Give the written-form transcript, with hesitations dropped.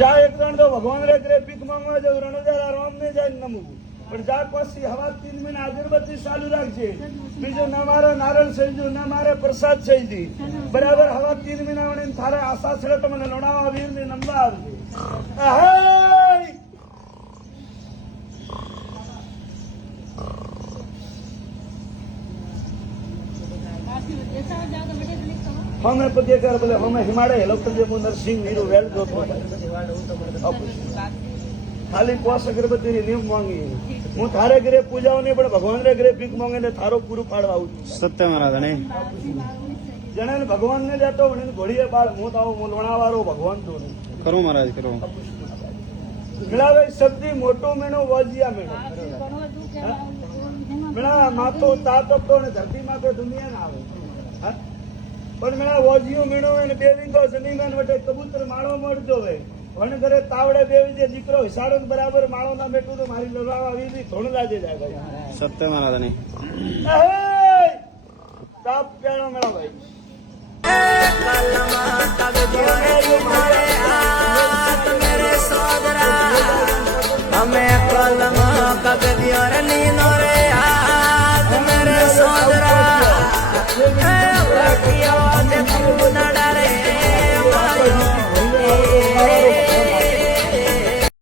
જા એક જણ તો ભગવાન રે કરે પીક માંગવા જાવ રણોજા રામ ને જાય નમવું પણ જા પછી હવા 3 મહિના અગરબત્તી ચાલુ રાખજે બીજું ના મારે નારળ સહીજું ના મારે પ્રસાદ સહીજી બરાબર હવા 3 મહિના વણીને થારે આશા છે તમને લોણાવા વીર ને નંબા આવજે हमें पते कर बोले हमें हिमालय हेलो कर जे नरसिंह हीरो वेल जो खाली 5 अगरबत्ती ની નીમ માંગી હું થારે ઘરે પૂજાઓ નહીં પણ ભગવાન રે ઘરે ભીખ માંગે ને થારો પૂરું પાડવા આવું સત્ય મહારાજ ને જણે ભગવાન ને દેતો વણીને ઘોડીએ બાળ હું તો મોલવણાવાળો ભગવાન તો નહીં કરો મહારાજ કરો મિલાવે શબ્દી મોટો મેણો વાજિયા મેણો મેળા માતો તાતો તો ને ધરતી માં તો દુનિયા ના આવે પણ મેળા વાજિયો મેણો ને બે વિંગો જમીન વટે કબૂતર માળો મળજો હવે વણ કરે તાવડે બેવી જે દીકરો હિસાડો બરાબર માળો ના બેઠું તો મારી લડાવા આવી થોડું લાજે જાય સત્ય મહારાજ ને તાપ પ્યાણો મેળા ભાઈ